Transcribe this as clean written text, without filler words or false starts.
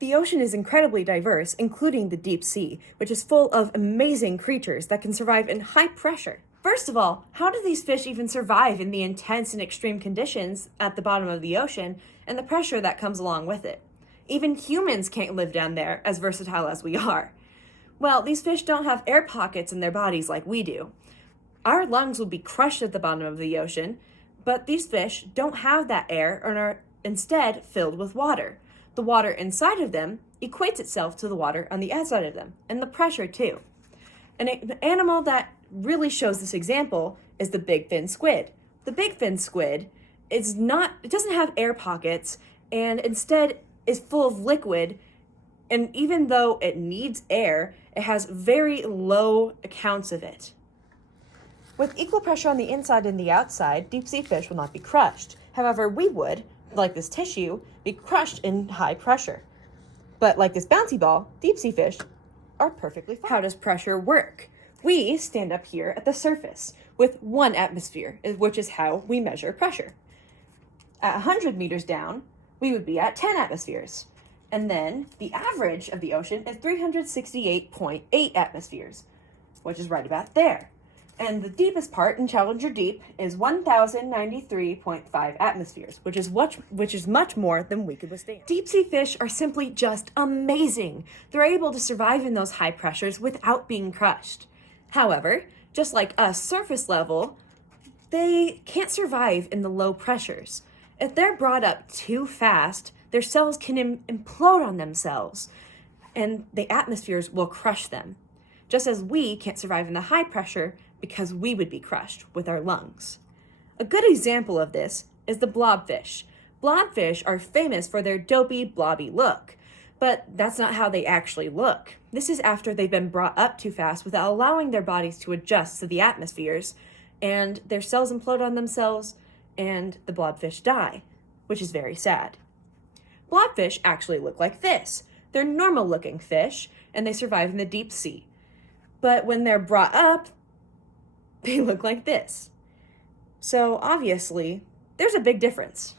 The ocean is incredibly diverse, including the deep sea, which is full of amazing creatures that can survive in high pressure. First of all, how do these fish even survive in the intense and extreme conditions at the bottom of the ocean and the pressure that comes along with it? Even humans can't live down there, as versatile as we are. Well, these fish don't have air pockets in their bodies like we do. Our lungs will be crushed at the bottom of the ocean, but these fish don't have that air and are instead filled with water. The water inside of them equates itself to the water on the outside of them, and the pressure too. An animal that really shows this example is the big fin squid. The big fin squid it doesn't have air pockets, and instead is full of liquid, and even though it needs air, it has very low accounts of it. With equal pressure on the inside and the outside, deep sea fish will not be crushed. However, we would, like this tissue, be crushed in high pressure. But like this bouncy ball, deep sea fish are perfectly fine. How does pressure work? We stand up here at the surface with 1 atmosphere, which is how we measure pressure. At 100 meters down, we would be at 10 atmospheres. And then the average of the ocean is 368.8 atmospheres, which is right about there. And the deepest part in Challenger Deep is 1,093.5 atmospheres, which is much more than we could withstand. Deep sea fish are simply just amazing. They're able to survive in those high pressures without being crushed. However, just like us surface level, they can't survive in the low pressures. If they're brought up too fast, their cells can implode on themselves, and the atmospheres will crush them. Just as we can't survive in the high pressure because we would be crushed with our lungs. A good example of this is the blobfish. Blobfish are famous for their dopey, blobby look, but that's not how they actually look. This is after they've been brought up too fast without allowing their bodies to adjust to the atmospheres, and their cells implode on themselves, and the blobfish die, which is very sad. Blobfish actually look like this. They're normal-looking fish, and they survive in the deep sea. But when they're brought up, they look like this. So obviously, there's a big difference.